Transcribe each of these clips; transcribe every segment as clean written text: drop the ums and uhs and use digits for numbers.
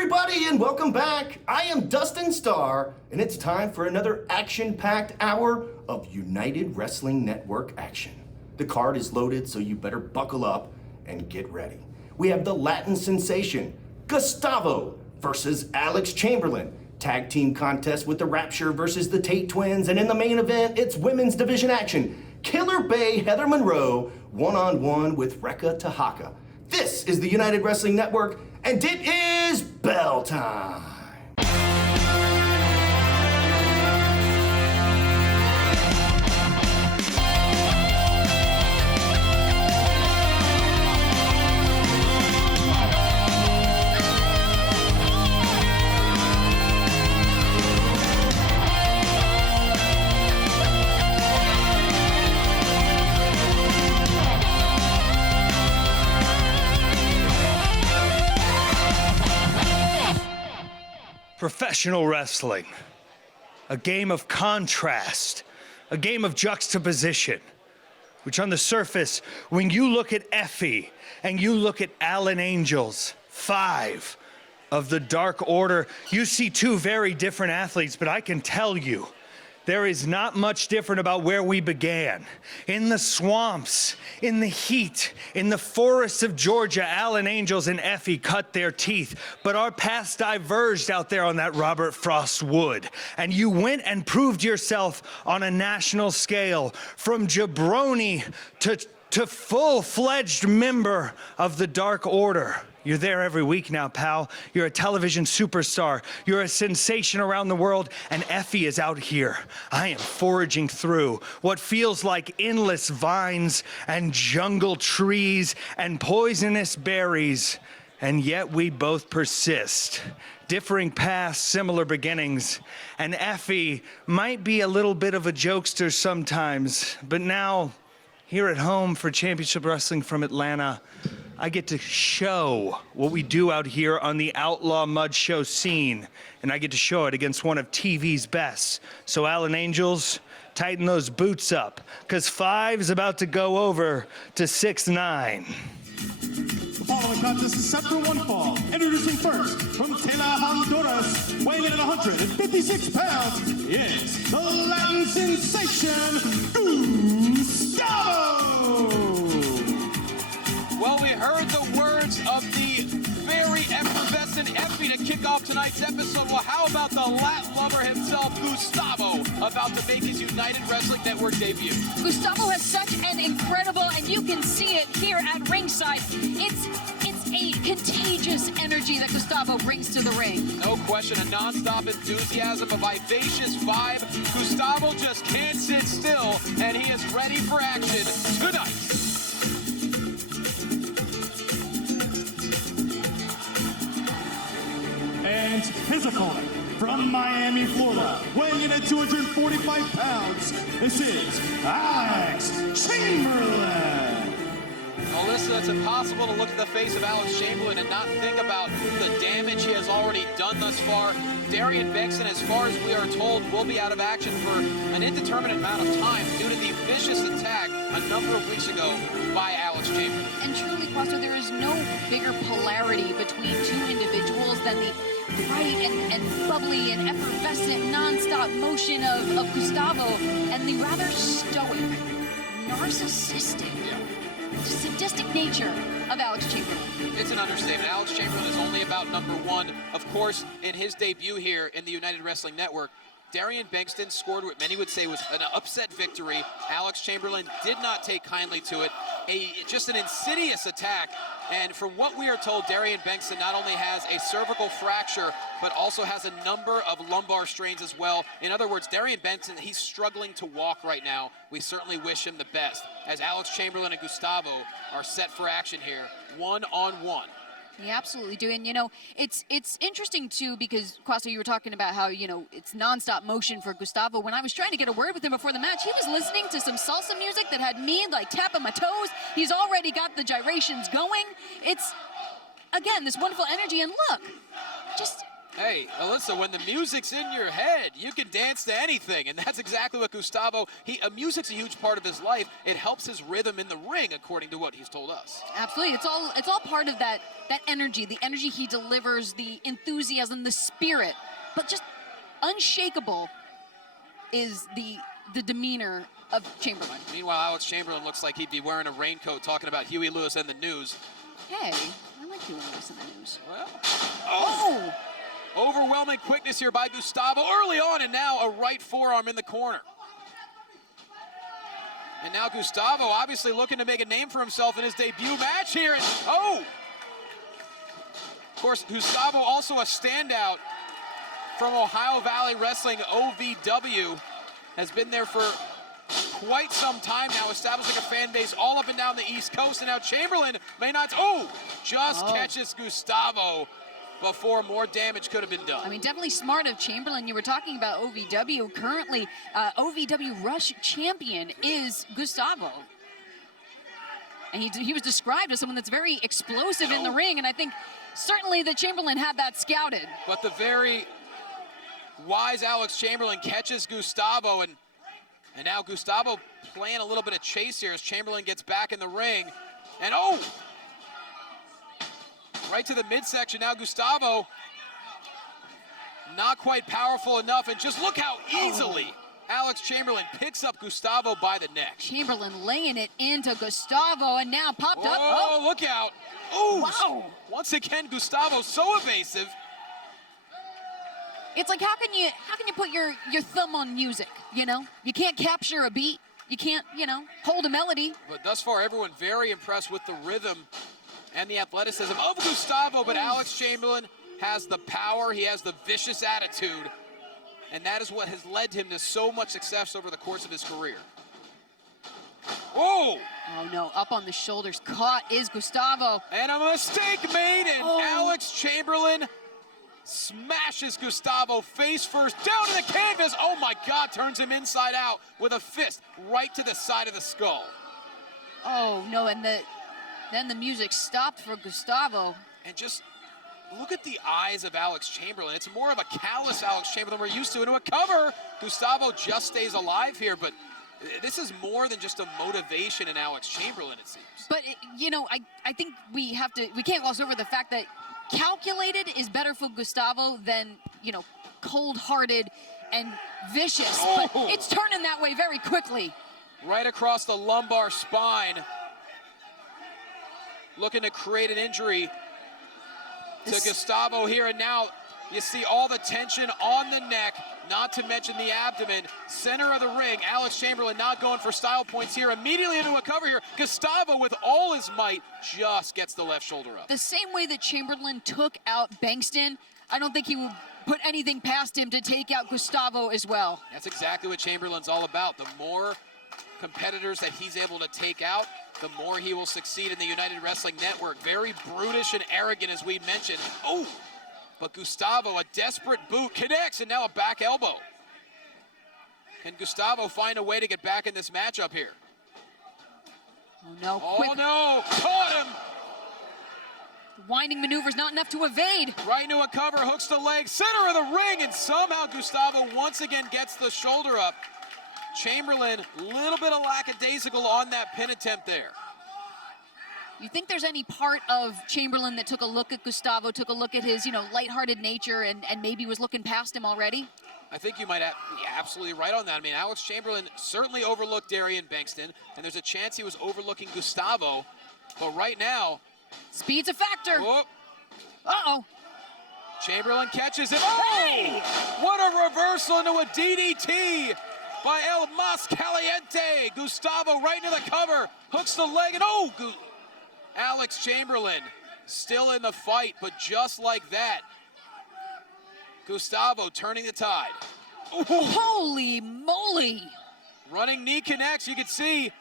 everybody, and welcome back. I am Dustin Starr, and it's time for another action-packed hour of United Wrestling Network action. The card is loaded, so you better buckle up and get ready. We have the Latin sensation, Gustavo versus Alex Chamberlain. Tag team contest with the Rapture versus the Tate Twins, and in the main event, it's women's division action. Killer Bay Heather Monroe, one-on-one with Rekka Tahaka. This is the United Wrestling Network, and it is bell time. Professional wrestling, a game of contrast, a game of juxtaposition, which on the surface, when you look at Effie and you look at Alan Angels, 5 of the Dark Order, you see two very different athletes, but I can tell you, there is not much different about where we began. In the swamps, in the heat, in the forests of Georgia, Alan Angels and Effie cut their teeth. But our paths diverged out there on that Robert Frost wood. And you went and proved yourself on a national scale, from jabroni to full-fledged member of the Dark Order. You're there every week now, pal. You're a television superstar. You're a sensation around the world, and Effie is out here. I am foraging through what feels like endless vines and jungle trees and poisonous berries, and yet we both persist. Differing paths, similar beginnings, and Effie might be a little bit of a jokester sometimes, but now, here at home for Championship Wrestling from Atlanta, I get to show what we do out here on the Outlaw Mud Show scene, and I get to show it against one of TV's best. So Alan Angels, tighten those boots up, because 5's about to go over to 6'9". The following contest is set for one fall. Introducing first, from Tela, Honduras, weighing in at 156 pounds, is the Latin sensation, Gustavo! Well, we heard the words of the very effervescent Effie to kick off tonight's episode. Well, how about the Latin lover himself, Gustavo, about to make his United Wrestling Network debut? Gustavo has such an incredible, and you can see it here at ringside, it's a contagious energy that Gustavo brings to the ring. No question, a non-stop enthusiasm, a vivacious vibe. Gustavo just can't sit still, and he is ready for action tonight. And his opponent, from Miami, Florida, weighing in at 245 pounds, this is Alex Chamberlain. Melissa, it's impossible to look at the face of Alex Chamberlain and not think about the damage he has already done thus far. Darian Benson, as far as we are told, will be out of action for an indeterminate amount of time due to the vicious attack a number of weeks ago by Alex Chamberlain. And truly, Costa, there is no bigger polarity between two individuals than the bright and bubbly and effervescent non-stop motion of Gustavo and the rather stoic, narcissistic, sadistic nature of Alex Chamberlain. It's an understatement. Alex Chamberlain is only about number 1. Of course, in his debut here in the United Wrestling Network, Darian Bankston scored what many would say was an upset victory. Alex Chamberlain did not take kindly to it. Just an insidious attack. And from what we are told, Darian Bankston not only has a cervical fracture, but also has a number of lumbar strains as well. In other words, Darian Benson, he's struggling to walk right now. We certainly wish him the best, as Alex Chamberlain and Gustavo are set for action here, one-on-one. You absolutely do. And, you know, it's interesting, too, because, Costa, you were talking about how, you know, it's nonstop motion for Gustavo. When I was trying to get a word with him before the match, he was listening to some salsa music that had me, like, tapping my toes. He's already got the gyrations going. It's, again, this wonderful energy. And look, just Hey, Alyssa, when the music's in your head, you can dance to anything, and that's exactly what Gustavo, music's a huge part of his life. It helps his rhythm in the ring, according to what he's told us. Absolutely, it's all part of that energy, the energy he delivers, the enthusiasm, the spirit, but just unshakable is the demeanor of Chamberlain. Meanwhile, Alex Chamberlain looks like he'd be wearing a raincoat talking about Huey Lewis and the News. Hey, I like Huey Lewis and the News. Well, Oh! Overwhelming quickness here by Gustavo early on, and now a right forearm in the corner. And now Gustavo obviously looking to make a name for himself in his debut match here. And, oh! Of course, Gustavo also a standout from Ohio Valley Wrestling, OVW. Has been there for quite some time now, establishing a fan base all up and down the East Coast. And now Chamberlain may not, catches Gustavo before more damage could have been done. I mean, definitely smart of Chamberlain. You were talking about OVW. Currently, OVW Rush champion is Gustavo. And he was described as someone that's very explosive in the ring, and I think certainly that Chamberlain had that scouted. But the very wise Alex Chamberlain catches Gustavo, and now Gustavo playing a little bit of chase here as Chamberlain gets back in the ring. And right to the midsection now. Gustavo not quite powerful enough, and just look how easily Alex Chamberlain picks up Gustavo by the neck. Chamberlain laying it into Gustavo, and now popped up. Oh, look out. Oh, wow. Once again, Gustavo so evasive. It's like, how can you put your thumb on music, you know? You can't capture a beat. You can't, hold a melody. But thus far, everyone very impressed with the rhythm and the athleticism of Gustavo, but Alex Chamberlain has the power, he has the vicious attitude, and that is what has led him to so much success over the course of his career. Oh! Oh no, up on the shoulders, caught is Gustavo. And a mistake made, and Alex Chamberlain smashes Gustavo face first down to the canvas. Oh my God, turns him inside out with a fist right to the side of the skull. Oh no, and then the music stopped for Gustavo. And just look at the eyes of Alex Chamberlain. It's more of a callous Alex Chamberlain we're used to. Into a cover, Gustavo just stays alive here, but this is more than just a motivation in Alex Chamberlain, it seems. But, I think we can't gloss over the fact that calculated is better for Gustavo than, cold-hearted and vicious. But it's turning that way very quickly. Right across the lumbar spine. Looking to create an injury to Gustavo here, and now you see all the tension on the neck, not to mention the abdomen. Center of the ring, Alex Chamberlain not going for style points here. Immediately into a cover here. Gustavo with all his might just gets the left shoulder up. The same way that Chamberlain took out Bankston, I don't think he would put anything past him to take out Gustavo as well. That's exactly what Chamberlain's all about. The more competitors that he's able to take out, the more he will succeed in the United Wrestling Network. Very brutish and arrogant, as we mentioned. Oh, but Gustavo, a desperate boot, connects, and now a back elbow. Can Gustavo find a way to get back in this matchup here? Oh no, oh no, caught him! Winding maneuvers, not enough to evade. Right into a cover, hooks the leg, center of the ring, and somehow Gustavo once again gets the shoulder up. Chamberlain, a little bit of lackadaisical on that pin attempt there. You think there's any part of Chamberlain that took a look at Gustavo, took a look at his, lighthearted nature and maybe was looking past him already? I think you might be absolutely right on that. I mean, Alex Chamberlain certainly overlooked Darian Bankston, and there's a chance he was overlooking Gustavo. But right now, speed's a factor. Oh. Uh-oh. Chamberlain catches it. Oh! What a reversal into a DDT by El Mas Caliente. Gustavo right into the cover, hooks the leg, and Alex Chamberlain still in the fight, but just like that, Gustavo turning the tide. Ooh. Holy moly! Running knee connects. You can see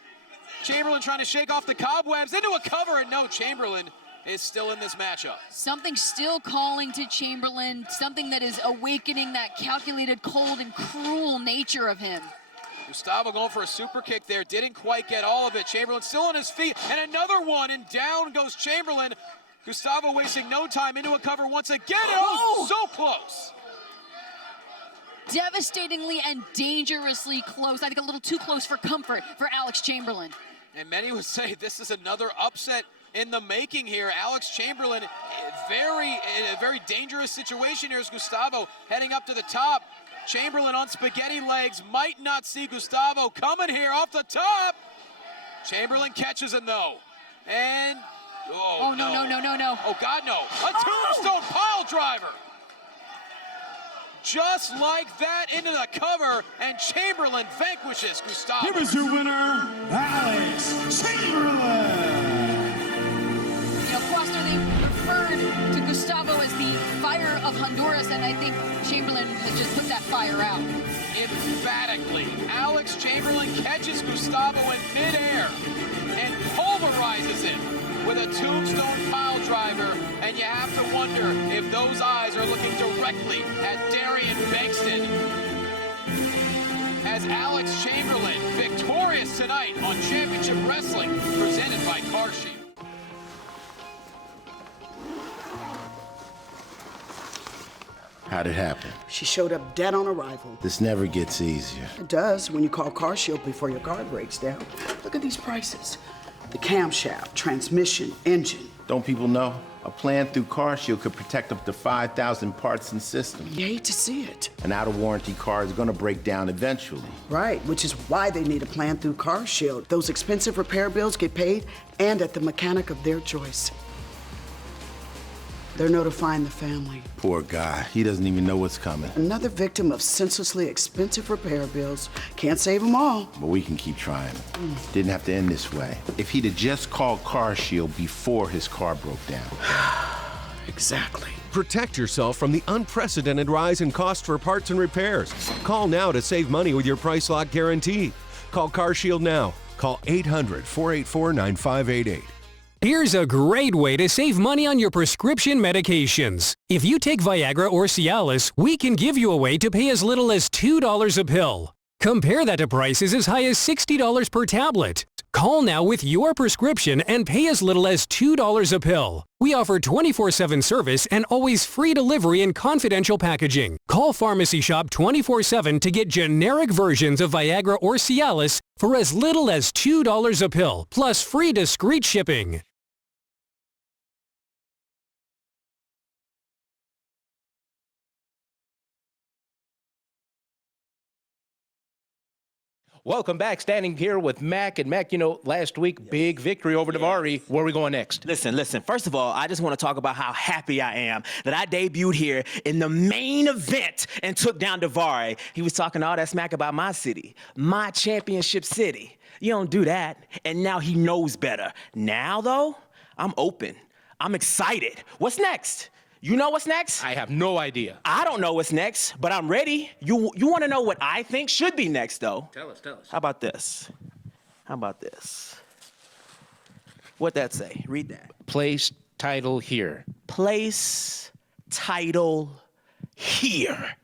Chamberlain trying to shake off the cobwebs into a cover, and no, Chamberlain is still in this matchup. Something still calling to Chamberlain, something that is awakening that calculated, cold, and cruel nature of him. Gustavo going for a super kick there, didn't quite get all of it. Chamberlain still on his feet, and another one, and down goes Chamberlain. Gustavo wasting no time into a cover once again. Oh, so close. Devastatingly and dangerously close. I think a little too close for comfort for Alex Chamberlain. And many would say this is another upset in the making here. Alex Chamberlain, in a very dangerous situation here as Gustavo heading up to the top. Chamberlain on spaghetti legs, might not see Gustavo coming here off the top. Chamberlain catches him though. And, oh no. Oh God, no. A tombstone pile driver. Just like that into the cover, and Chamberlain vanquishes Gustavo. Here is your winner, Alex Chamberlain. You know, Foster, they referred to Gustavo as the fire of Honduras, and I think Chamberlain has just put that fire out. Emphatically, Alex Chamberlain catches Gustavo in midair and pulverizes him with a tombstone pile driver, and you have to wonder if those eyes are looking directly at Darian Bankston. As Alex Chamberlain victorious tonight on Championship Wrestling, presented by CarShield. How'd it happen? She showed up dead on arrival. This never gets easier. It does when you call CarShield before your car breaks down. Look at these prices. The camshaft, transmission, engine. Don't people know? A plan through CarShield could protect up to 5,000 parts and systems. You hate to see it. An out-of-warranty car is gonna break down eventually. Right, which is why they need a plan through CarShield. Those expensive repair bills get paid and at the mechanic of their choice. They're notifying the family. Poor guy. He doesn't even know what's coming. Another victim of senselessly expensive repair bills. Can't save them all. But we can keep trying. Didn't have to end this way. If he'd have just called CarShield before his car broke down. Exactly. Protect yourself from the unprecedented rise in cost for parts and repairs. Call now to save money with your price lock guarantee. Call CarShield now. Call 800-484-9588. Here's a great way to save money on your prescription medications. If you take Viagra or Cialis, we can give you a way to pay as little as $2 a pill. Compare that to prices as high as $60 per tablet. Call now with your prescription and pay as little as $2 a pill. We offer 24/7 service and always free delivery and confidential packaging. Call Pharmacy Shop 24/7 to get generic versions of Viagra or Cialis for as little as $2 a pill, plus free discreet shipping. Welcome back. Standing here with Mac. And Mac, you know, last week, big victory over Davari. Where are we going next? Listen. First of all, I just want to talk about how happy I am that I debuted here in the main event and took down Davari. He was talking all that smack about my city, my championship city. You don't do that. And now he knows better. Now, though, I'm open. I'm excited. What's next? You know what's next? I have no idea. I don't know what's next, but I'm ready. You want to know what I think should be next, though? Tell us. How about this? What'd that say? Read that. Place, title, here. Place, title, here.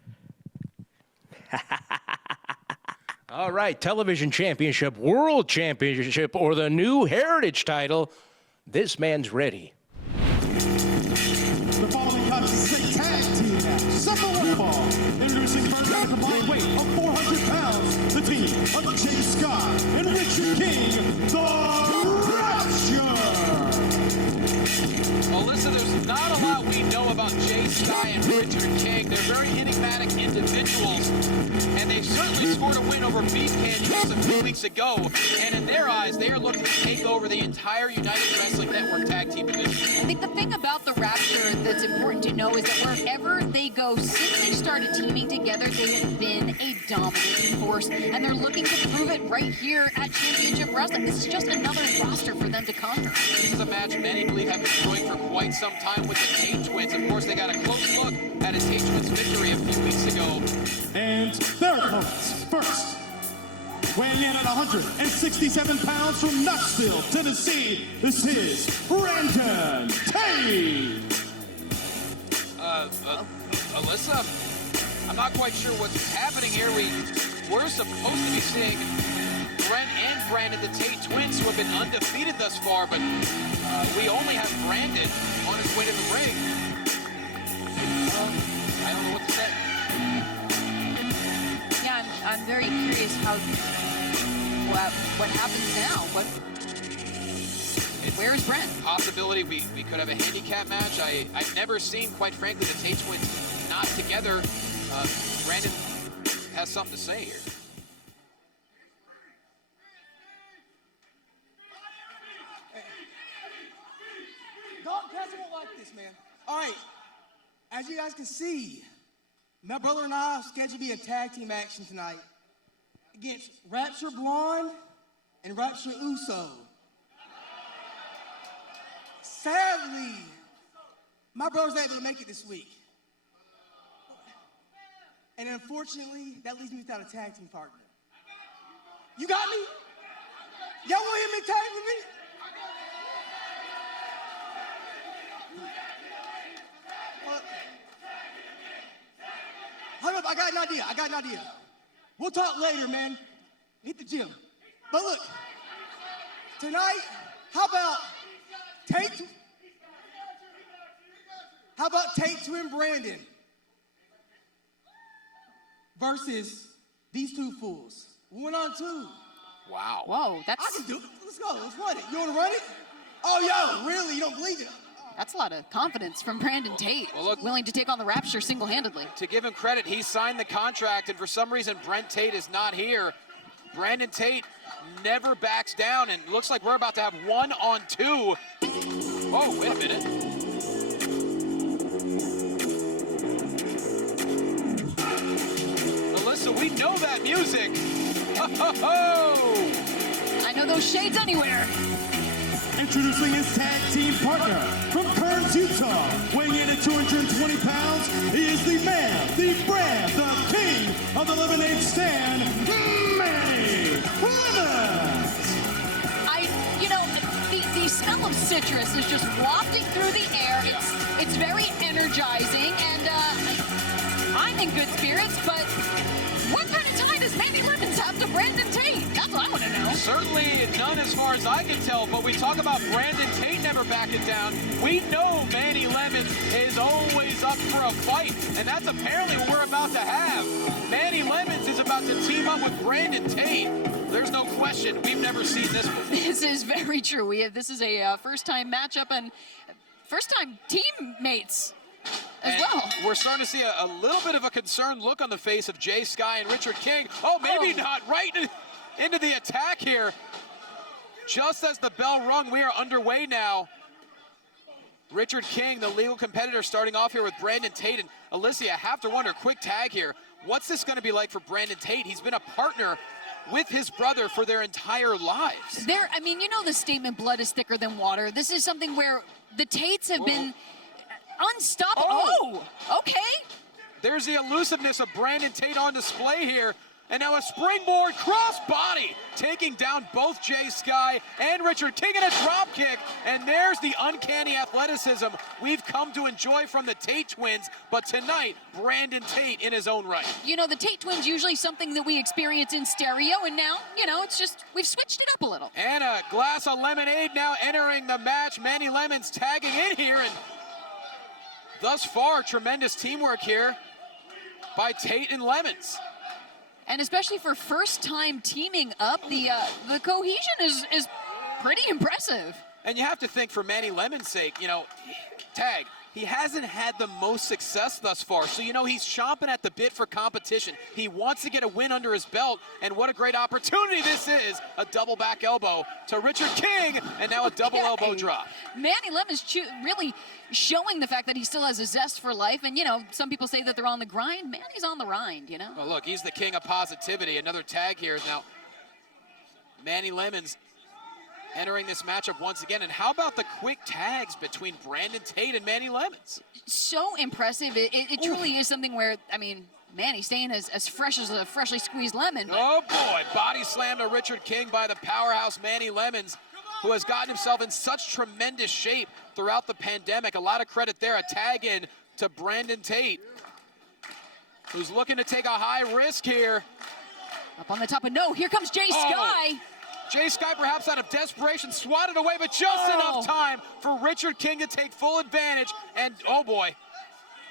All right, television championship, world championship, or the new heritage title. This man's ready. The following contest is a tag team match. Simple football. Introducing first at a combined weight of 400 pounds, the team of Jay Scott and Richard King, the Rapture. Well, listen, there's not a lot we know about Jay Sky and Richard King. They're very enigmatic individuals, and they've certainly scored a win over Beef Can just a few weeks ago. And in their eyes, they are looking to take over the entire United Wrestling Network tag team division. I think the thing about the Rapture that's important to know is that wherever they go, since they started teaming together, they have been a dominant force, and they're looking to prove it right here at Championship Wrestling. This is just another roster for them to conquer. This is a match many believe have been brewing for quite some time with the Tate Twins. Of course, they got a close look at a Tate Twins victory a few weeks ago. And their opponents. First, weighing in at 167 pounds from Knoxville, Tennessee, this is Brandon Tate. Alyssa, I'm not quite sure what's happening here. We're supposed to be seeing Brent and Brandon, the Tate Twins, who have been undefeated thus far, but we only have Brandon on his win in the ring. I don't know what to say. Yeah, I'm very curious what happens now. Where's Brent? Possibility we could have a handicap match. I've never seen, quite frankly, the Tate twins not together. Brandon has something to say here. Dog Castle won't like this, man. All right, as you guys can see, my brother and I are scheduled to be in tag team action tonight against Rapture Blonde and Rapture Uso. Sadly, my brother's able to make it this week. And unfortunately, that leaves me without a tag team partner. You got me? Y'all want him to tag with me? Hold up, I got an idea. We'll talk later, man. Hit the gym. But look, tonight, how about Tate Twin Brandon versus these two fools? 1-on-2. Wow. Whoa, I can do it. Let's go. Let's run it. You want to run it? Oh, yo, really? You don't believe it? That's a lot of confidence from Brandon Tate. Well, look, willing to take on the Rapture single-handedly. To give him credit, he signed the contract, and for some reason, Brent Tate is not here. Brandon Tate never backs down, and looks like we're about to have 1-on-2. Whoa, wait a minute. Melissa, we know that music. I know those shades anywhere. Introducing his tag team partner from Kearns, Utah, weighing in at 220 pounds, he is the man, the brand, the king of the lemonade stand, Manny Lemons. The smell of citrus is just wafting through the air. It's very energizing, and I'm in good spirits, but what kind of tie does Manny Lemons have to Brandon Tate? That's what I want to know. Certainly none as far as I can tell, but we talk about Brandon Tate never backing down. We know Manny Lemons is always up for a fight, and that's apparently what we're about to have. Manny Lemons is about to team up with Brandon Tate. There's no question. We've never seen this before. This is very true. This is a first-time matchup and first-time teammates as well. We're starting to see a little bit of a concerned look on the face of Jay Sky and Richard King. Oh, maybe not. Right into the attack here. Just as the bell rung, we are underway now. Richard King, the legal competitor, starting off here with Brandon Tate. And Alicia, I have to wonder, quick tag here, what's this going to be like for Brandon Tate? He's been a partner with his brother for their entire lives. The statement, blood is thicker than water. This is something where the Tates have been unstoppable. Oh, okay. There's the elusiveness of Brandon Tate on display here. And now a springboard crossbody, taking down both Jay Sky and Richard King in a drop kick. And there's the uncanny athleticism we've come to enjoy from the Tate twins. But tonight, Brandon Tate in his own right. The Tate twins usually something that we experience in stereo, and now, it's just, we've switched it up a little. And a glass of lemonade now entering the match. Manny Lemons tagging in here, and thus far, tremendous teamwork here by Tate and Lemons. And especially for first time teaming up, the cohesion is pretty impressive. And you have to think, for Manny Lemons' sake, tag, he hasn't had the most success thus far. So, he's chomping at the bit for competition. He wants to get a win under his belt, and what a great opportunity this is. A double back elbow to Richard King, and now a double elbow drop. Manny Lemons really showing the fact that he still has a zest for life. And, some people say that they're on the grind. Manny's on the rind, Well, look, he's the king of positivity. Another tag here. Now, Manny Lemons entering this matchup once again. And how about the quick tags between Brandon Tate and Manny Lemons? So impressive. It truly is something where, Manny staying as fresh as a freshly squeezed lemon. Oh, boy. Body slam to Richard King by the powerhouse Manny Lemons, who has gotten himself in such tremendous shape throughout the pandemic. A lot of credit there. A tag in to Brandon Tate, who's looking to take a high risk here. Up on the top, and no, here comes Jay Sky. Jay Sky perhaps out of desperation swatted away, but just enough time for Richard King to take full advantage. And oh boy,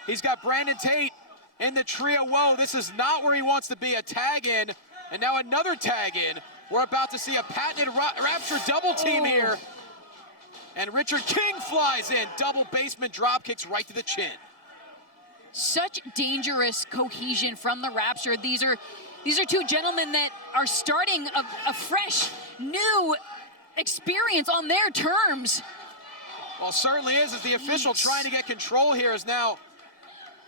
he's got Brandon Tate in the trio. Whoa, this is not where he wants to be. A tag in, and now another tag in. We're about to see a patented Rapture double team here. And Richard King flies in. Double basement drop kicks right to the chin. Such dangerous cohesion from the Rapture. These are two gentlemen that are starting a fresh, new experience on their terms. Well, certainly is, as the official trying to get control here is now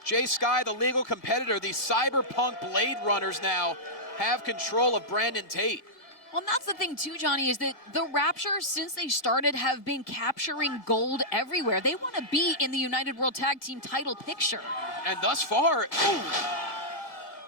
Jay Sky, the legal competitor. The cyberpunk Blade Runners now have control of Brandon Tate. Well, and that's the thing too, Johnny, is that the Rapture, since they started, have been capturing gold everywhere. They want to be in the United World Tag Team title picture. And thus far,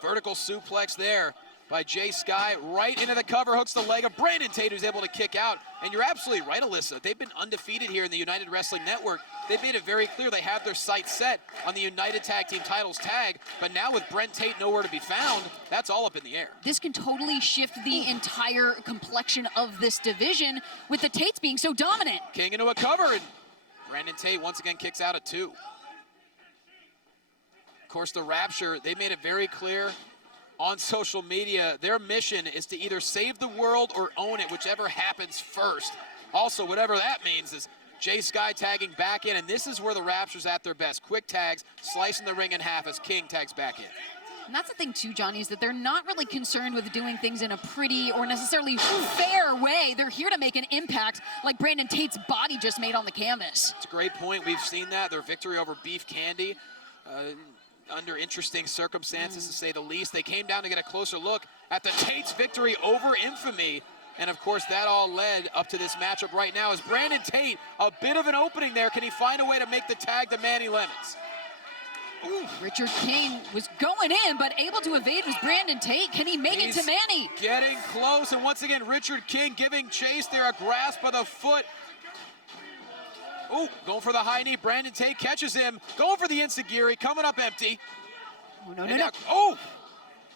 vertical suplex there by Jay Sky, right into the cover, hooks the leg of Brandon Tate, who's able to kick out. And you're absolutely right, Alyssa. They've been undefeated here in the United Wrestling Network. They've made it very clear they have their sights set on the United Tag Team titles tag, but now with Brent Tate nowhere to be found, that's all up in the air. This can totally shift the entire complexion of this division with the Tates being so dominant. King into a cover, and Brandon Tate once again kicks out at 2. Of course, the Rapture, they made it very clear on social media, their mission is to either save the world or own it, whichever happens first. Also, whatever that means is Jay Sky tagging back in, and this is where the Rapture's at their best. Quick tags, slicing the ring in half as King tags back in. And that's the thing too, Johnny, is that they're not really concerned with doing things in a pretty or necessarily fair way. They're here to make an impact like Brandon Tate's body just made on the canvas. It's a great point. We've seen that. Their victory over Beef Candy. Under interesting circumstances, to say the least. They came down to get a closer look at the Tate's victory over Infamy. And of course, that all led up to this matchup right now. Is Brandon Tate, a bit of an opening there. Can he find a way to make the tag to Manny Lemons? Ooh, Richard King was going in, but able to evade was Brandon Tate. Can he make it to Manny? Getting close, and once again, Richard King giving chase there, a grasp of the foot. Ooh, going for the high knee. Brandon Tate catches him. Going for the enziguri, coming up empty. Oh, no. Oh!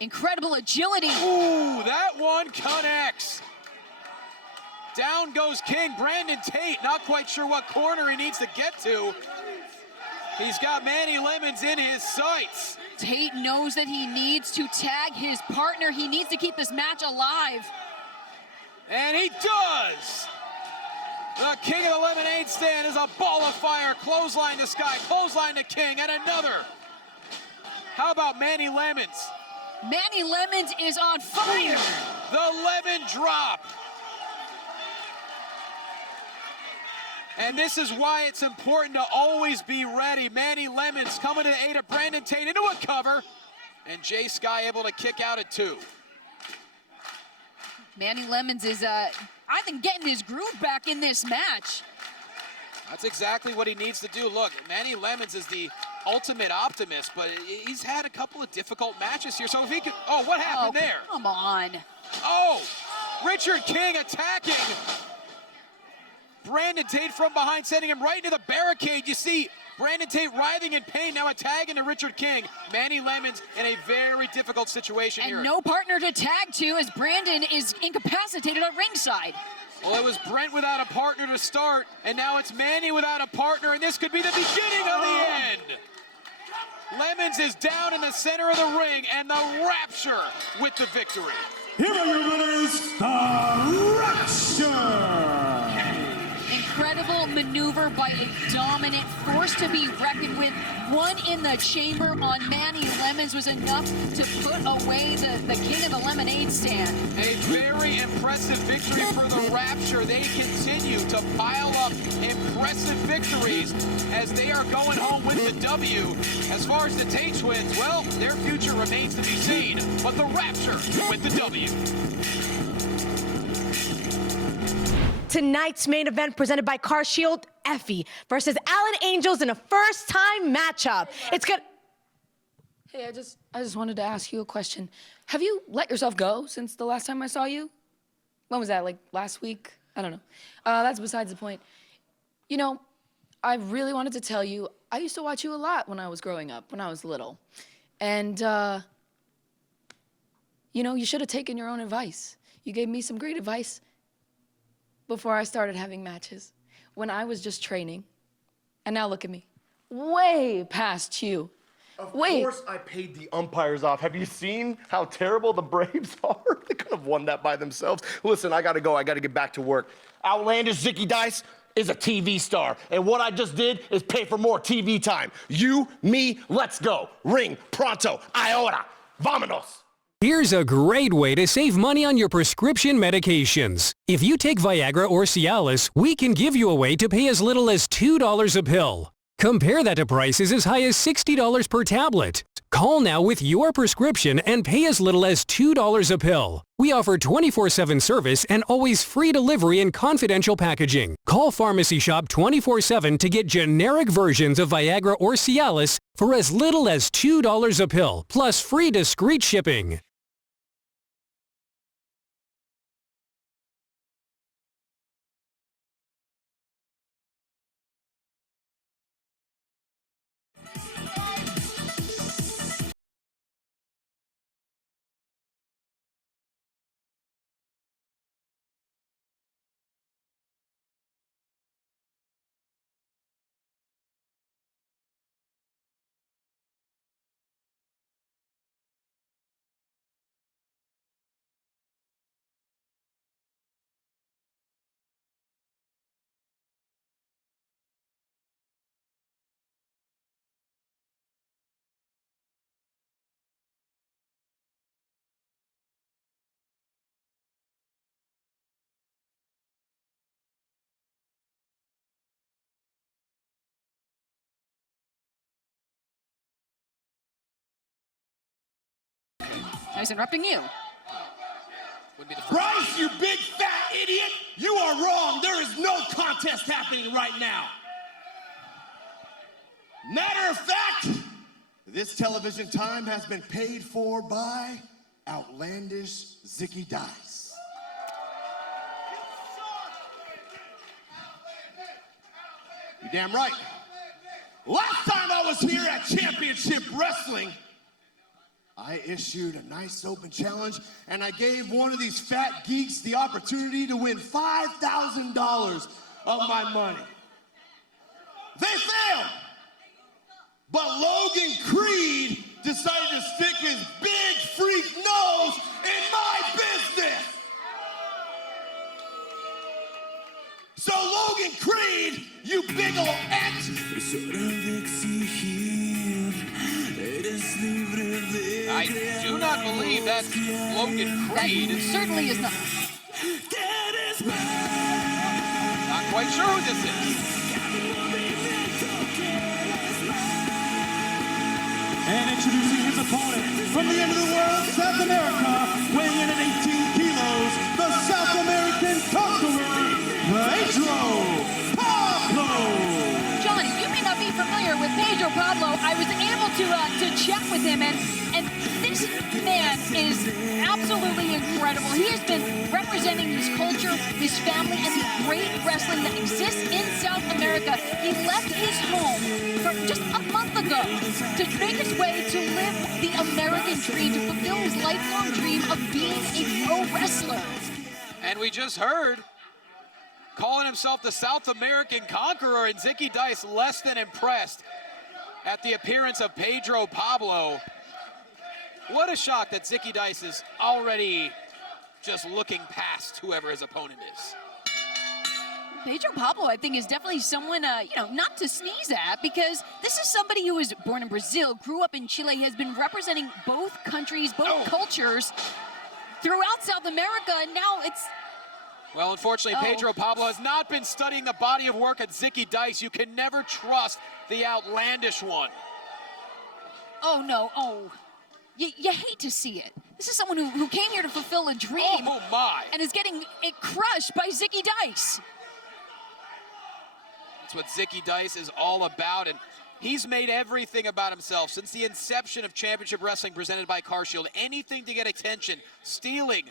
Incredible agility. Ooh, that one connects. Down goes King. Brandon Tate, not quite sure what corner he needs to get to. He's got Manny Lemons in his sights. Tate knows that he needs to tag his partner. He needs to keep this match alive. And he does! The King of the Lemonade Stand is a ball of fire. Clothesline to Sky, clothesline to King, and another. How about Manny Lemons? Manny Lemons is on fire. The lemon drop. And this is why it's important to always be ready. Manny Lemons coming to the aid of Brandon Tate into a cover. And Jay Sky able to kick out at 2. Manny Lemons is, I think, getting his groove back in this match. That's exactly what he needs to do. Look, Manny Lemons is the ultimate optimist, but he's had a couple of difficult matches here. So if he could, oh, what happened there? Come on. Oh, Richard King attacking Brandon Tate from behind, sending him right into the barricade. You see Brandon Tate writhing in pain, now a tag into Richard King. Manny Lemons in a very difficult situation here. And no partner to tag to as Brandon is incapacitated at ringside. Well, it was Brent without a partner to start, and now it's Manny without a partner, and this could be the beginning of the end. Lemons is down in the center of the ring, and the Rapture with the victory. Here are your winners, the Rapture! Incredible maneuver by a dominant force to be reckoned with. One in the chamber on Manny Lemons was enough to put away the King of the Lemonade Stand. A very impressive victory for the Rapture. They continue to pile up impressive victories as they are going home with the W. As far as the Tate twins, well, their future remains to be seen. But the Rapture with the W. Tonight's main event presented by Car Shield, Effie versus Allen Angels in a first-time matchup. It's good. Hey, I just wanted to ask you a question. Have you let yourself go since the last time I saw you? When was that, like last week? I don't know. That's besides the point. You know, I really wanted to tell you, I used to watch you a lot when I was growing up, when I was little. And, you know, you should have taken your own advice. You gave me some great advice, before I started having matches, when I was just training, and now look at me, way past you. Of course I paid the umpires off. Have you seen how terrible the Braves are? They could have won that by themselves. Listen, I gotta go. I gotta get back to work. Outlandish Zicky Dice is a TV star, and what I just did is pay for more TV time. You, me, let's go. Ring, pronto, iota, vámonos. Here's a great way to save money on your prescription medications. If you take Viagra or Cialis, we can give you a way to pay as little as $2 a pill. Compare that to prices as high as $60 per tablet. Call now with your prescription and pay as little as $2 a pill. We offer 24/7 service and always free delivery and confidential packaging. Call Pharmacy Shop 24/7 to get generic versions of Viagra or Cialis for as little as $2 a pill, plus free discreet shipping. I was interrupting you. Bryce, you big fat idiot! You are wrong. There is no contest happening right now. Matter of fact, this television time has been paid for by Outlandish Zicky Dice. You damn right. Last time I was here at Championship Wrestling, I issued a nice open challenge, and I gave one of these fat geeks the opportunity to win $5,000 of my money. They failed, but Logan Creed decided to stick his big freak nose in my business. So Logan Creed, you big ol' ant, I do not believe that's Logan Creed. That certainly is not. Not quite sure who this is. And introducing his opponent from the end of the world, South America, weighing in at 18 kilos, the South American conqueror, Pedro Pablo. Johnny, you may not be familiar with Pedro Pablo. I was able to chat with him, and this man is absolutely incredible. He has been representing his culture, his family, and the great wrestling that exists in South America. He left his home for just a month ago to make his way to live the American dream, to fulfill his lifelong dream of being a pro wrestler. And we just heard, calling himself the South American Conqueror, and Zicky Dice less than impressed at the appearance of Pedro Pablo. What a shock that Zicky Dice is already just looking past whoever his opponent is. Pedro Pablo, I think, is definitely someone, not to sneeze at, because this is somebody who was born in Brazil, grew up in Chile, has been representing both countries, both cultures throughout South America, and now it's... Well, unfortunately, Pedro Pablo has not been studying the body of work at Zicky Dice. You can never trust the outlandish one. Oh, no. Oh, you hate to see it. This is someone who came here to fulfill a dream. Oh, my. And is getting it crushed by Zicky Dice. That's what Zicky Dice is all about, and he's made everything about himself since the inception of Championship Wrestling presented by CarShield. Anything to get attention, stealing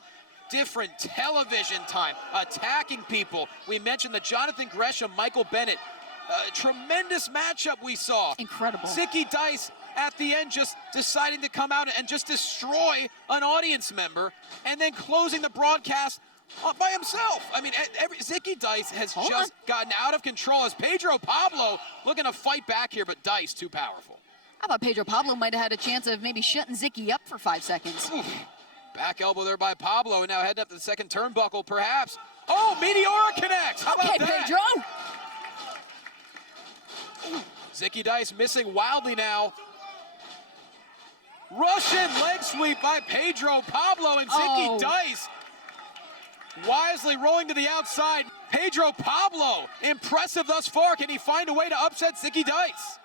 different television time, attacking people. We mentioned the Jonathan Gresham, Michael Bennett, tremendous matchup we saw. Incredible. Zicky Dice at the end just deciding to come out and just destroy an audience member, and then closing the broadcast by himself. I mean, Zicky Dice has just gotten out of control as Pedro Pablo looking to fight back here, but Dice too powerful. I thought Pedro Pablo might have had a chance of maybe shutting Zicky up for 5 seconds. Oof. Back elbow there by Pablo, and now heading up to the second turnbuckle, perhaps. Oh, Meteora connects. How about that? Pedro. Zicky Dice missing wildly now. Russian leg sweep by Pedro Pablo, and Zicky Dice wisely rolling to the outside. Pedro Pablo, impressive thus far. Can he find a way to upset Zicky Dice?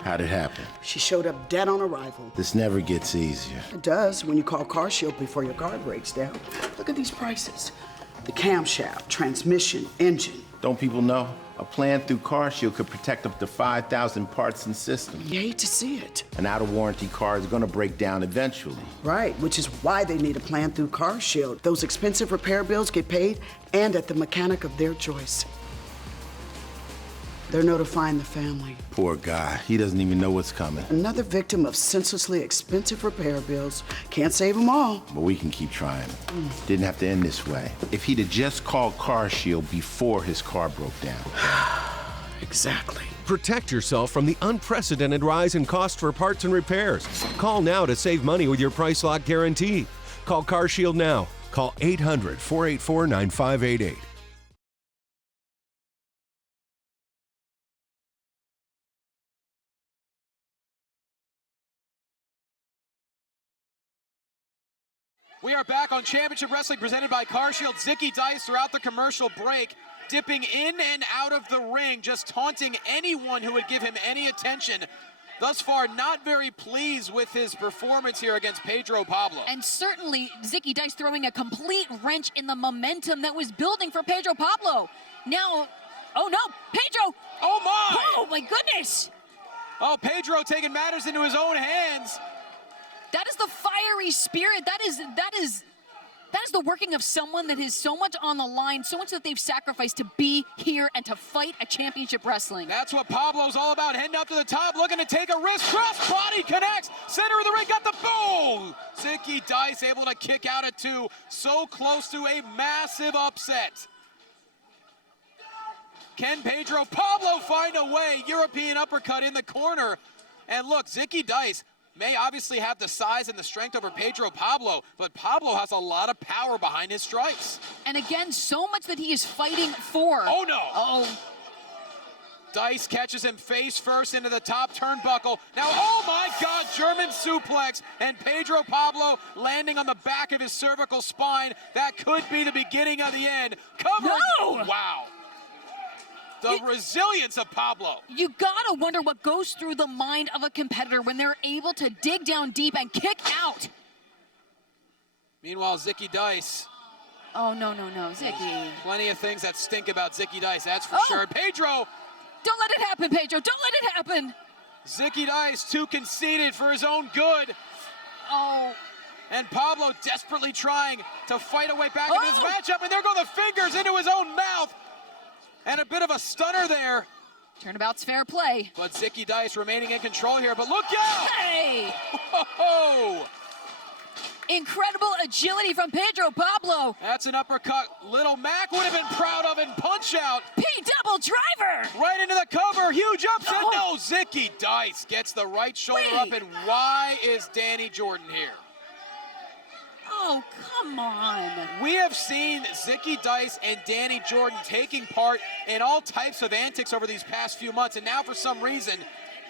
How'd it happen? She showed up dead on arrival. This never gets easier. It does when you call Car Shield before your car breaks down. Look at these prices. The camshaft, transmission, engine. Don't people know? A plan through Car Shield could protect up to 5,000 parts and systems. You hate to see it. An out-of-warranty car is gonna break down eventually. Right, which is why they need a plan through Car Shield. Those expensive repair bills get paid and at the mechanic of their choice. They're notifying the family. Poor guy. He doesn't even know what's coming. Another victim of senselessly expensive repair bills. Can't save them all. But we can keep trying. Didn't have to end this way. If he'd have just called Car Shield before his car broke down. Exactly. Protect yourself from the unprecedented rise in cost for parts and repairs. Call now to save money with your price lock guarantee. Call Car Shield now. Call 800-484-9588. We are back on Championship Wrestling presented by Car Shield. Zicky Dice throughout the commercial break, dipping in and out of the ring, just taunting anyone who would give him any attention. Thus far, not very pleased with his performance here against Pedro Pablo. And certainly, Zicky Dice throwing a complete wrench in the momentum that was building for Pedro Pablo. Now, oh no, Pedro! Oh my! Oh my goodness! Oh, Pedro taking matters into his own hands. That is the fiery spirit. That is the working of someone that has so much on the line, so much that they've sacrificed to be here and to fight a championship wrestling. That's what Pablo's all about, heading up to the top, looking to take a risk. Cross body connects, center of the ring, got the boom! Zicky Dice able to kick out at 2, so close to a massive upset. Can Pedro Pablo find a way? European uppercut in the corner. And look, Zicky Dice may obviously have the size and the strength over Pedro Pablo, but Pablo has a lot of power behind his strikes. And again, so much that he is fighting for. Oh no! Uh-oh. Dice catches him face first into the top turnbuckle. Now, oh my God, German suplex, and Pedro Pablo landing on the back of his cervical spine. That could be the beginning of the end. Cover. No! Wow. The resilience of Pablo. You gotta wonder what goes through the mind of a competitor when they're able to dig down deep and kick out. Meanwhile, Zicky Dice. Oh, no, Zicky. Plenty of things that stink about Zicky Dice, that's for sure. Pedro. Don't let it happen, Pedro. Don't let it happen. Zicky Dice, too conceited for his own good. Oh. And Pablo desperately trying to fight a way back into this matchup, and there go the fingers into his own mouth. And a bit of a stunner there. Turnabout's fair play. But Zicky Dice remaining in control here, but look out! Hey! Oh! Incredible agility from Pedro Pablo. That's an uppercut Little Mac would have been proud of in Punch Out. P-double driver! Right into the cover, huge upset. No, Zicky Dice gets the right shoulder up, and why is Danny Jordan here? Oh, come on. We have seen Zicky Dice and Danny Jordan taking part in all types of antics over these past few months, and now for some reason,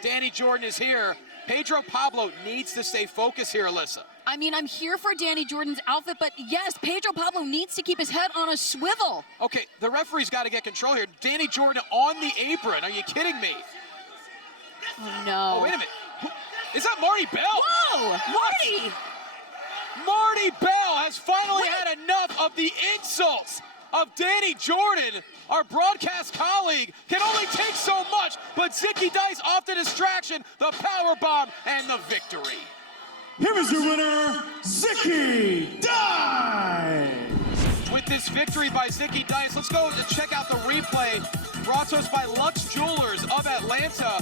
Danny Jordan is here. Pedro Pablo needs to stay focused here, Alyssa. I mean, I'm here for Danny Jordan's outfit, but yes, Pedro Pablo needs to keep his head on a swivel. Okay, the referee's got to get control here. Danny Jordan on the apron. Are you kidding me? No. Oh, wait a minute. Is that Marty Bell? Whoa, Marty! Marty Bell has finally had enough of the insults of Danny Jordan. Our broadcast colleague can only take so much, but Zicky Dice off the distraction, the power bomb, and the victory. Here is your winner, Zicky Dice. With this victory by Zicky Dice, let's go and check out the replay brought to us by Lux Jewelers of Atlanta.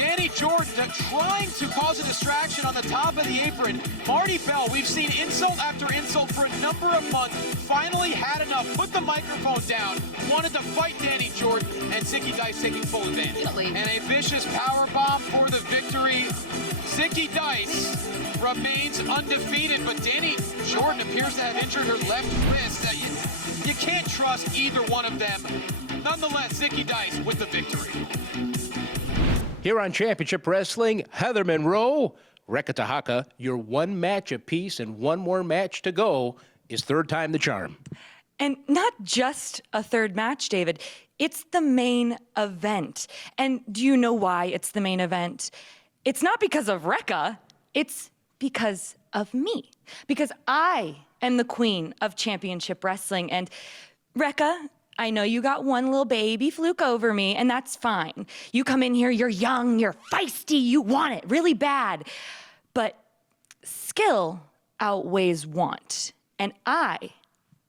Danny Jordan trying to cause a distraction on the top of the apron. Marty Bell, we've seen insult after insult for a number of months, finally had enough, put the microphone down, wanted to fight Danny Jordan, and Zicky Dice taking full advantage. And a vicious power bomb for the victory. Zicky Dice remains undefeated, but Danny Jordan appears to have injured her left wrist. You can't trust either one of them. Nonetheless, Zicky Dice with the victory. Here on Championship Wrestling, Heather Monroe, Rekka Tahaka, your one match apiece and one more match to go is third time the charm. And not just a third match, David. It's the main event. And do you know why it's the main event? It's not because of Rekka. It's because of me. Because I am the queen of Championship Wrestling. And Rekka, I know you got one little baby fluke over me, and that's fine. You come in here, you're young, you're feisty, you want it really bad. But skill outweighs want, and I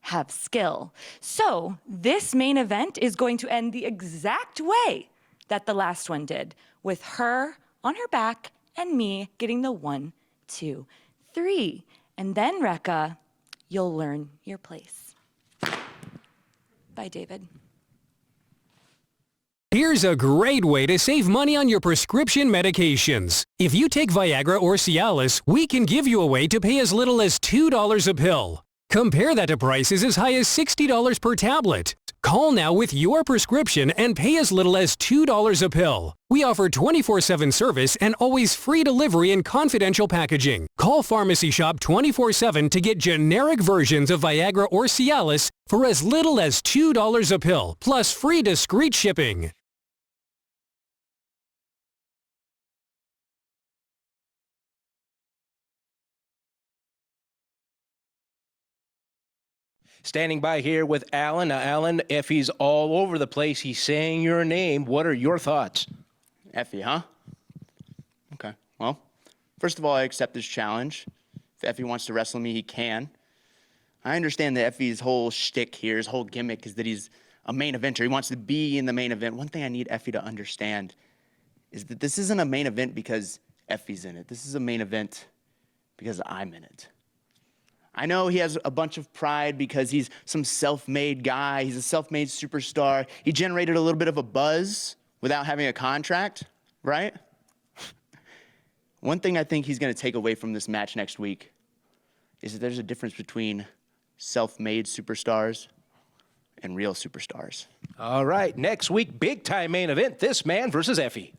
have skill. So this main event is going to end the exact way that the last one did, with her on her back and me getting the 1, 2, 3. And then, Rekka, you'll learn your place. Bye, David. Here's a great way to save money on your prescription medications. If you take Viagra or Cialis, we can give you a way to pay as little as $2 a pill. Compare that to prices as high as $60 per tablet. Call now with your prescription and pay as little as $2 a pill. We offer 24/7 service and always free delivery and confidential packaging. Call Pharmacy Shop 24/7 to get generic versions of Viagra or Cialis for as little as $2 a pill, plus free discreet shipping. Standing by here with Alan. Now, Alan, Effie's all over the place. He's saying your name. What are your thoughts? Effie, huh? Okay, well, first of all, I accept this challenge. If Effie wants to wrestle me, he can. I understand that Effie's whole shtick here, his whole gimmick is that he's a main eventer. He wants to be in the main event. One thing I need Effie to understand is that this isn't a main event because Effie's in it. This is a main event because I'm in it. I know he has a bunch of pride because he's some self-made guy. He's a self-made superstar. He generated a little bit of a buzz without having a contract, right? One thing I think he's going to take away from this match next week is that there's a difference between self-made superstars and real superstars. All right, next week, big-time main event, this man versus Effie.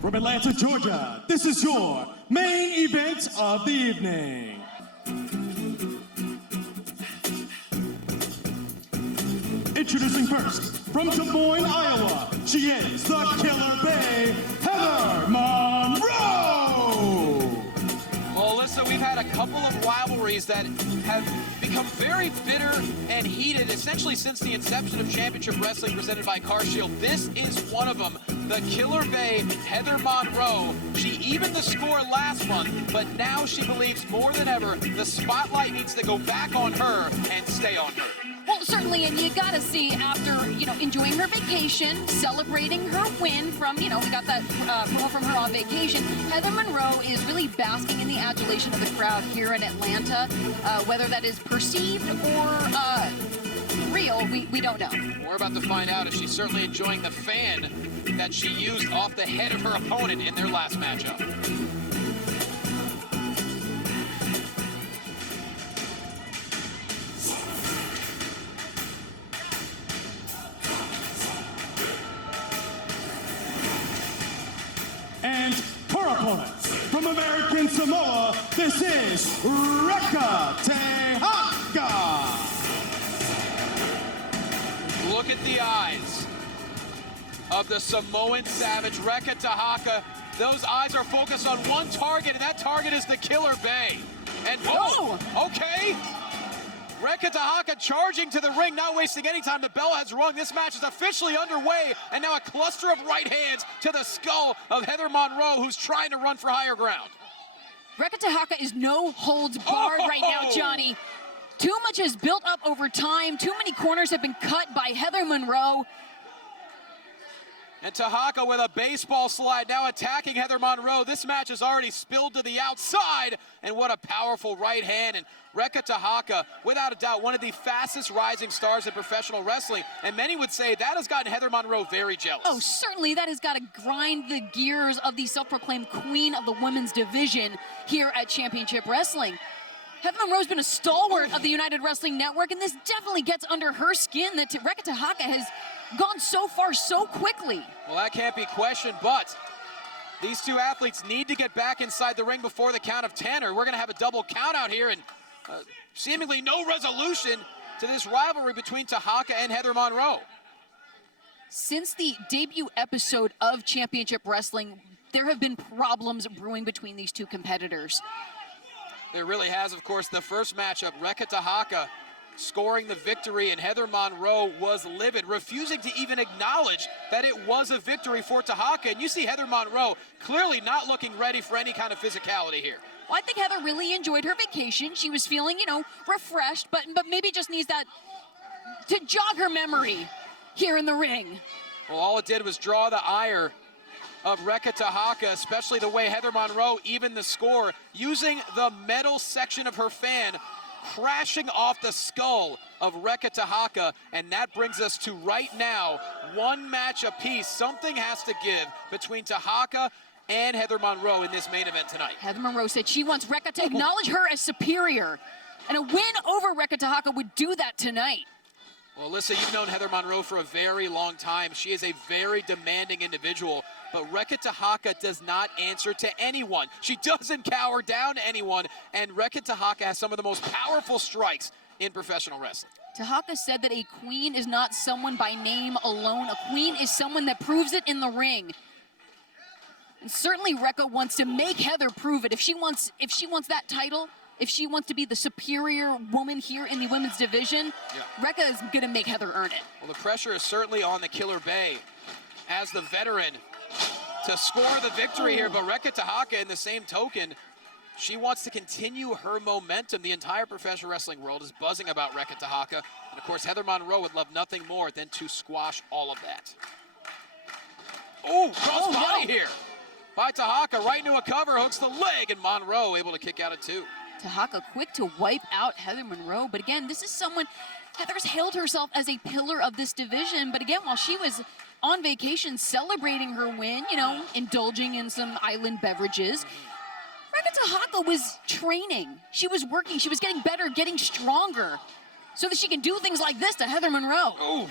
From Atlanta, Georgia, this is your main event of the evening. Introducing first, from Des Moines, Iowa, she is the Killer Bay, Heather Monroe! Melissa, we've had a couple of rivalries that have become very bitter and heated, essentially since the inception of Championship Wrestling presented by CarShield. This is one of them. The Killer Bay, Heather Monroe. She evened the score last month, but now she believes more than ever the spotlight needs to go back on her and stay on her. Well, certainly, and you gotta see after, enjoying her vacation, celebrating her win from, we got that promo from her on vacation. Heather Monroe is really basking in the adulation of the crowd here in Atlanta. Whether that is perceived or real, we don't know. We're about to find out if she's certainly enjoying the fan that she used off the head of her opponent in their last matchup. And her opponent, from American Samoa, this is Rekka Tahaka. Look at the eyes of the Samoan Savage, Rekka Tahaka. Those eyes are focused on one target, and that target is the Killer Bay. And whoa, okay. Rekka Tahaka charging to the ring, not wasting any time. The bell has rung. This match is officially underway, and now a cluster of right hands to the skull of Heather Monroe, who's trying to run for higher ground. Rekka Tahaka is no holds barred right now, Johnny. Too much has built up over time. Too many corners have been cut by Heather Monroe. And Tahaka with a baseball slide, now attacking Heather Monroe. This match has already spilled to the outside, and what a powerful right hand. And Rekka Tahaka, without a doubt, one of the fastest rising stars in professional wrestling, and many would say that has gotten Heather Monroe very jealous. Oh, certainly that has got to grind the gears of the self-proclaimed queen of the women's division here at Championship Wrestling. Heather Monroe's been a stalwart of the United Wrestling Network, and this definitely gets under her skin that Rekka Tahaka has gone so far so quickly. Well, that can't be questioned, but these two athletes need to get back inside the ring before the count of 10, or we're going to have a double count out here, and seemingly no resolution to this rivalry between Tahaka and Heather Monroe. Since the debut episode of Championship Wrestling, there have been problems brewing between these two competitors. There really has, of course. The first matchup, Rekka Tahaka scoring the victory, and Heather Monroe was livid, refusing to even acknowledge that it was a victory for Tahaka. And you see Heather Monroe clearly not looking ready for any kind of physicality here. Well, I think Heather really enjoyed her vacation. She was feeling, you know, refreshed, but maybe just needs that to jog her memory here in the ring. Well, all it did was draw the ire of Rekka Tahaka, especially the way Heather Monroe evened the score, using the metal section of her fan crashing off the skull of Rekka Tahaka, and that brings us to right now, one match apiece. Something has to give between Tahaka and Heather Monroe in this main event tonight. Heather Monroe said she wants Rekka to acknowledge her as superior, and a win over Rekka Tahaka would do that tonight. Well, Alyssa, you've known Heather Monroe for a very long time. She is a very demanding individual, but Rekka Tahaka does not answer to anyone. She doesn't cower down to anyone, and Rekka Tahaka has some of the most powerful strikes in professional wrestling. Tahaka said that a queen is not someone by name alone. A queen is someone that proves it in the ring. And certainly Rekka wants to make Heather prove it. If she wants that title, if she wants to be the superior woman here in the women's division, Rekka is going to make Heather earn it. Well, the pressure is certainly on the Killer Bay as the veteran to score the victory here, but Rekka Tahaka, in the same token, she wants to continue her momentum. The entire professional wrestling world is buzzing about Rekka Tahaka, and of course Heather Monroe would love nothing more than to squash all of that. Oh, cross body here by Tahaka, right into a cover, hooks the leg, and Monroe able to kick out at 2. Tahaka quick to wipe out Heather Monroe, but again, this is someone, Heather's hailed herself as a pillar of this division, but again, while she was on vacation celebrating her win, you know, indulging in some island beverages, Rekka Tahaka was training. She was working, she was getting better, getting stronger, so that she can do things like this to Heather Monroe. Ooh.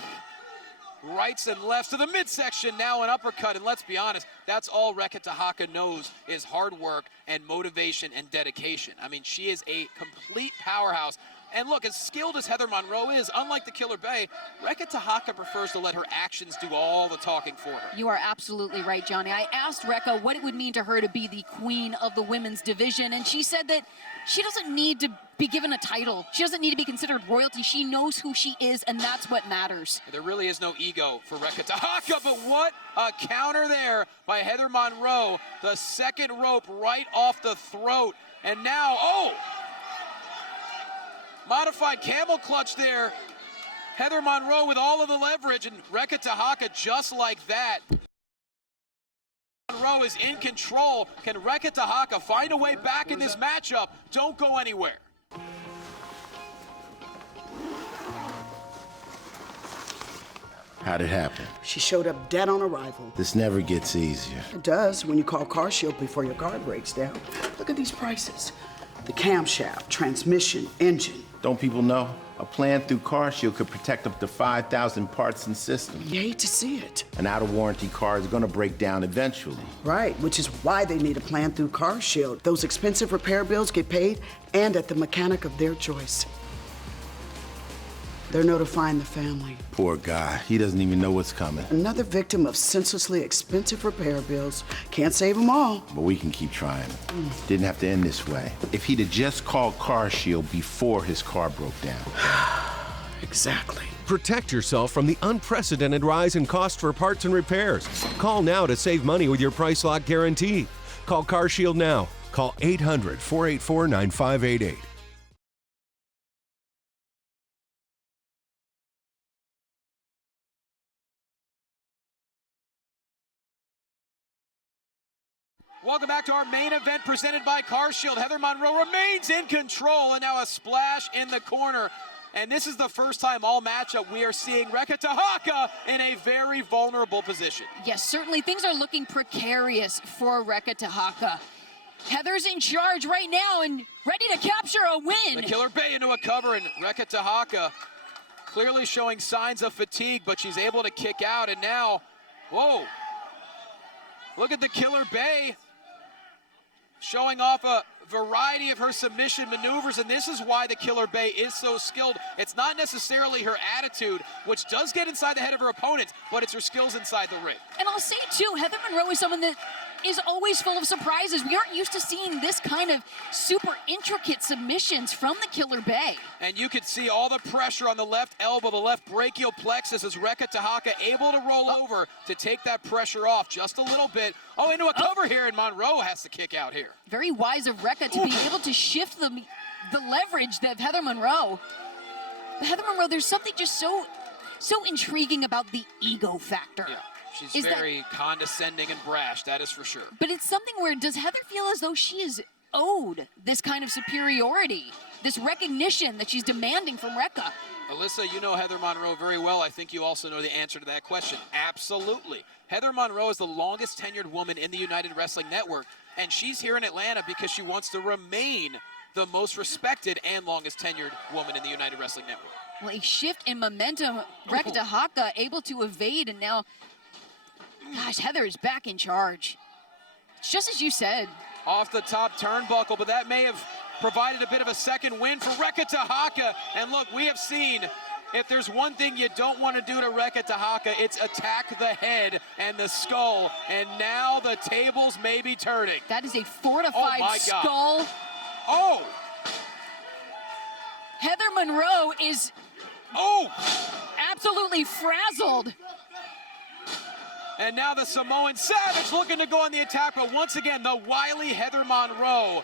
Rights and lefts to the midsection, now an uppercut, and let's be honest, that's all Rekka Tahaka knows is hard work and motivation and dedication. I mean, she is a complete powerhouse. And look, as skilled as Heather Monroe is, unlike the Killer Bay, Rekka Tahaka prefers to let her actions do all the talking for her. You are absolutely right, Johnny. I asked Rekka what it would mean to her to be the queen of the women's division, and she said that she doesn't need to be given a title. She doesn't need to be considered royalty. She knows who she is, and that's what matters. There really is no ego for Rekka Tahaka, but what a counter there by Heather Monroe. The second rope right off the throat, and now, modified camel clutch there. Heather Monroe with all of the leverage, and Rekka Tahaka just like that. Monroe is in control. Can Rekka Tahaka find a way back in this matchup? Don't go anywhere. How'd it happen? She showed up dead on arrival. This never gets easier. It does when you call CarShield before your car breaks down. Look at these prices. The camshaft, transmission, engine. Don't people know? A plan through CarShield could protect up to 5,000 parts and systems. You hate to see it. An out-of-warranty car is going to break down eventually. Right, which is why they need a plan through CarShield. Those expensive repair bills get paid and at the mechanic of their choice. They're notifying the family. Poor guy. He doesn't even know what's coming. Another victim of senselessly expensive repair bills. Can't save them all. But we can keep trying. Didn't have to end this way. If he'd have just called CarShield before his car broke down. Exactly. Protect yourself from the unprecedented rise in cost for parts and repairs. Call now to save money with your price lock guarantee. Call CarShield now. Call 800-484-9588. Welcome back to our main event presented by CarShield. Heather Monroe remains in control, and now a splash in the corner. And this is the first time all matchup we are seeing Rekha Tahaka in a very vulnerable position. Yes, certainly things are looking precarious for Rekha Tahaka. Heather's in charge right now and ready to capture a win. The Killer Bay into a cover, and Rekha Tahaka clearly showing signs of fatigue, but she's able to kick out. And now, whoa, look at the Killer Bay showing off a variety of her submission maneuvers, and this is why the Killer Bay is so skilled. It's not necessarily her attitude, which does get inside the head of her opponent, but it's her skills inside the ring. And I'll say too, Heather Monroe is someone that is always full of surprises. We aren't used to seeing this kind of super intricate submissions from the Killer Bay. And you could see all the pressure on the left elbow, the left brachial plexus, as Rekha Tahaka able to roll over to take that pressure off just a little bit. Oh, into a cover here, and Monroe has to kick out here. Very wise of Rekha to be able to shift the leverage of Heather Monroe. But Heather Monroe, there's something just so intriguing about the ego factor. Yeah. She's very condescending and brash, that is for sure. But it's something where, does Heather feel as though she is owed this kind of superiority, this recognition that she's demanding from Rekha? Alyssa, you know Heather Monroe very well. I think you also know the answer to that question. Absolutely. Heather Monroe is the longest tenured woman in the United Wrestling Network, and she's here in Atlanta because she wants to remain the most respected and longest tenured woman in the United Wrestling Network. Well, a shift in momentum, Rekha Tahaka able to evade, and now, gosh, Heather is back in charge. It's just as you said. Off the top turnbuckle, but that may have provided a bit of a second win for Rekha Tahaka. And look, we have seen, if there's one thing you don't want to do to Rekha Tahaka, it's attack the head and the skull. And now the tables may be turning. That is a fortified skull. Oh! Heather Monroe is absolutely frazzled. And now the Samoan Savage looking to go on the attack, but once again, the wily Heather Monroe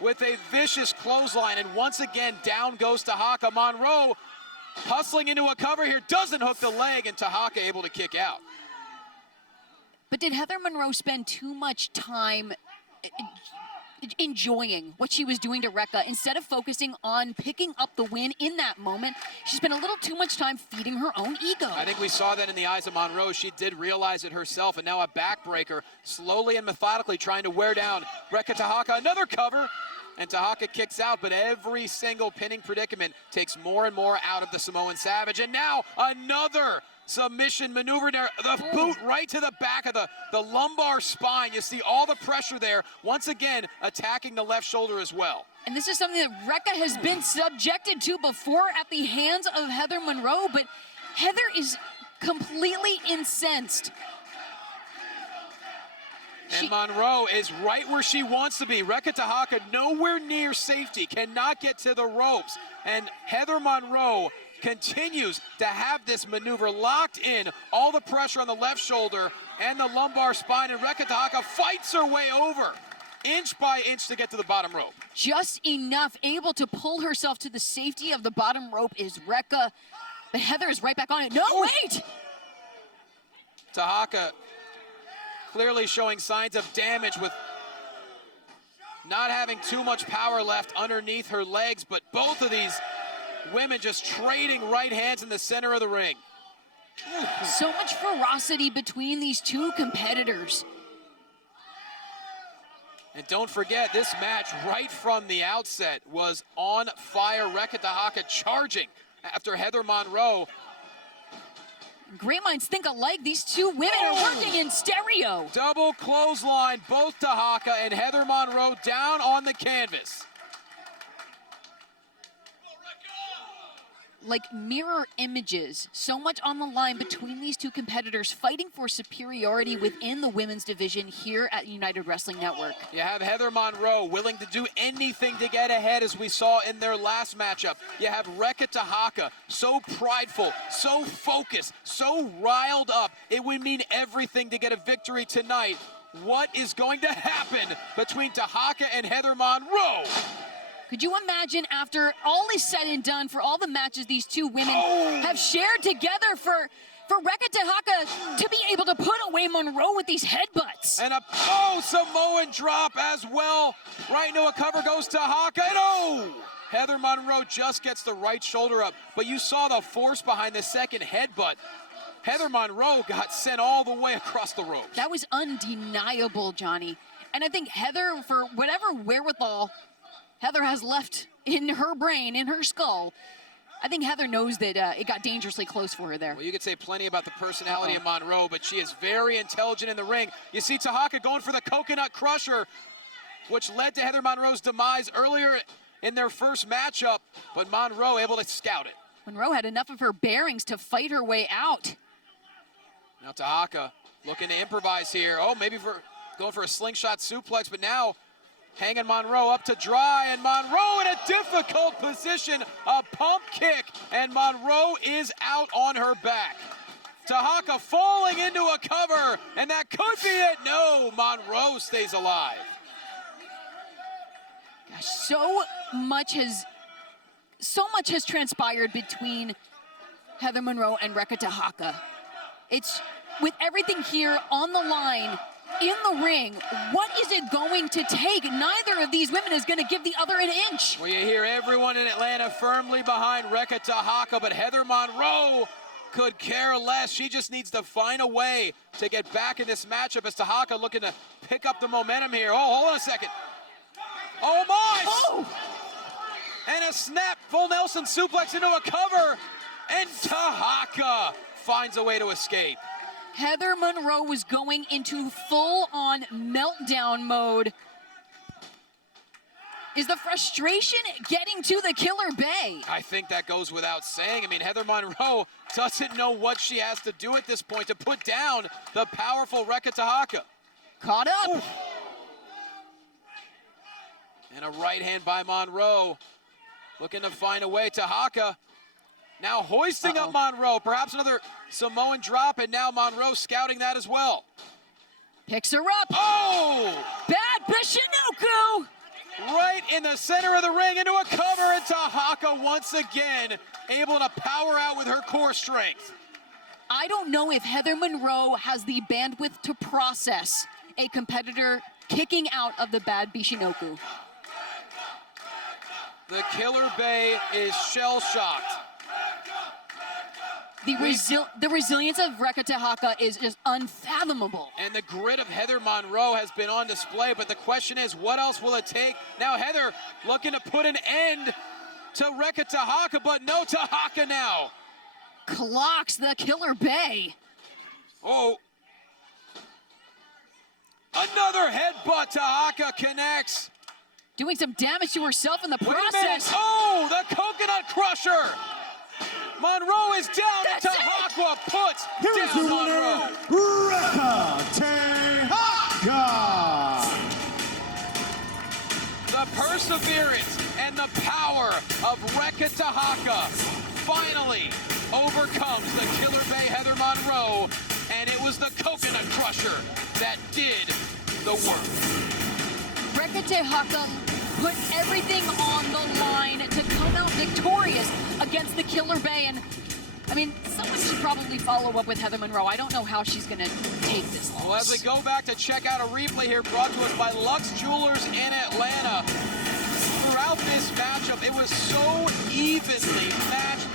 with a vicious clothesline, and once again, down goes Tahaka. Monroe hustling into a cover here, doesn't hook the leg, and Tahaka able to kick out. But did Heather Monroe spend too much time enjoying what she was doing to Rekha instead of focusing on picking up the win in that moment? She spent a little too much time feeding her own ego. I think we saw that in the eyes of Monroe. She did realize it herself, and now a backbreaker, slowly and methodically trying to wear down Rekha Tahaka. Another cover, and Tahaka kicks out, but every single pinning predicament takes more and more out of the Samoan Savage. And now another submission maneuver there, the boot right to the back of the lumbar spine. You see all the pressure there, once again attacking the left shoulder as well. And this is something that Rekha has been subjected to before at the hands of Heather Monroe, but Heather is completely incensed. And Monroe is right where she wants to be. Rekha Tahaka nowhere near safety, cannot get to the ropes. And Heather Monroe continues to have this maneuver locked in, all the pressure on the left shoulder and the lumbar spine, and Rekha Tahaka fights her way over, inch by inch, to get to the bottom rope. Just enough, able to pull herself to the safety of the bottom rope is Rekha, but Heather is right back on it. No, wait! Tahaka clearly showing signs of damage with not having too much power left underneath her legs, but both of these women just trading right hands in the center of the ring. So much ferocity between these two competitors. And don't forget, this match right from the outset was on fire. Rekha Tahaka charging after Heather Monroe. Great minds think alike. These two women are working in stereo. Double clothesline, both Tahaka and Heather Monroe down on the canvas. Like mirror images, so much on the line between these two competitors fighting for superiority within the women's division here at United Wrestling Network. You have Heather Monroe willing to do anything to get ahead, as we saw in their last matchup. You have Rekha Tahaka, so prideful, so focused, so riled up. It would mean everything to get a victory tonight. What is going to happen between Tahaka and Heather Monroe? Could you imagine, after all is said and done, for all the matches these two women have shared together for for Reka Tehaka to be able to put away Monroe with these headbutts. And Samoan drop as well. Right into a cover goes Tehaka, and Heather Monroe just gets the right shoulder up. But you saw the force behind the second headbutt. Heather Monroe got sent all the way across the ropes. That was undeniable, Johnny. And I think Heather, for whatever wherewithal Heather has left in her brain, in her skull, I think Heather knows that it got dangerously close for her there. Well, you could say plenty about the personality of Monroe, but she is very intelligent in the ring. You see Tehaka going for the coconut crusher, which led to Heather Monroe's demise earlier in their first matchup, but Monroe able to scout it. Monroe had enough of her bearings to fight her way out. Now Tehaka looking to improvise here. Maybe going for a slingshot suplex, but now hanging Monroe up to dry, and Monroe in a difficult position, a pump kick, and Monroe is out on her back. Tehaka falling into a cover, and that could be it. No, Monroe stays alive. Gosh, so much has transpired between Heather Monroe and Reka Tehaka. It's with everything here on the line, in the ring, what is it going to take? Neither of these women is going to give the other an inch. Well, you hear everyone in Atlanta firmly behind Reka Tehaka, but Heather Monroe could care less. She just needs to find a way to get back in this matchup as Tehaka looking to pick up the momentum here. Hold on a second. Oh, my! And a snap, full Nelson suplex into a cover, and Tehaka finds a way to escape. Heather Monroe was going into full-on meltdown mode. Is the frustration getting to the Killer Bay? I think that goes without saying. I mean, Heather Monroe doesn't know what she has to do at this point to put down the powerful Reka Tehaka. Caught up. Oof. And a right hand by Monroe. Looking to find a way. Tehaka now hoisting up Monroe. Perhaps another Samoan drop, and now Monroe scouting that as well. Picks her up. Bad Bishinoku! Right in the center of the ring into a cover, and Tehaka once again able to power out with her core strength. I don't know if Heather Monroe has the bandwidth to process a competitor kicking out of the bad Bishinoku. The Killer Bay is shell-shocked. The resilience of Reka Tehaka is just unfathomable. And the grit of Heather Monroe has been on display, but the question is, what else will it take? Now Heather looking to put an end to Reka Tehaka, but no Tehaka now. Clocks the Killer Bay. Another headbutt. Tehaka connects. Doing some damage to herself in the process. Wait a minute. The coconut crusher. Monroe is down, and Tehaka puts down Monroe. Reka Tehaka! The perseverance and the power of Reka Tehaka finally overcomes the Killer Bay Heather Monroe, and it was the coconut crusher that did the work. Reka Tehaka put everything on the line to come out victorious against the Killer Bay. And I mean, someone should probably follow up with Heather Monroe. I don't know how she's going to take this loss. Well, as we go back to check out a replay here brought to us by Lux Jewelers in Atlanta, throughout this matchup, it was so evenly matched,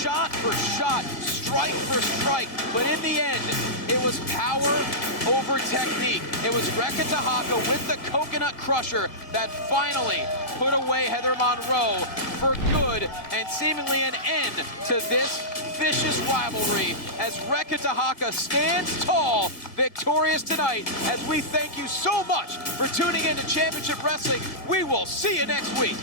shot for shot, strike for strike, but in the end, it was power over technique. It was Reka Tehaka with the coconut crusher that finally put away Heather Monroe for good, and seemingly an end to this vicious rivalry as Reka Tehaka stands tall, victorious tonight. As we thank you so much for tuning in to Championship Wrestling, we will see you next week.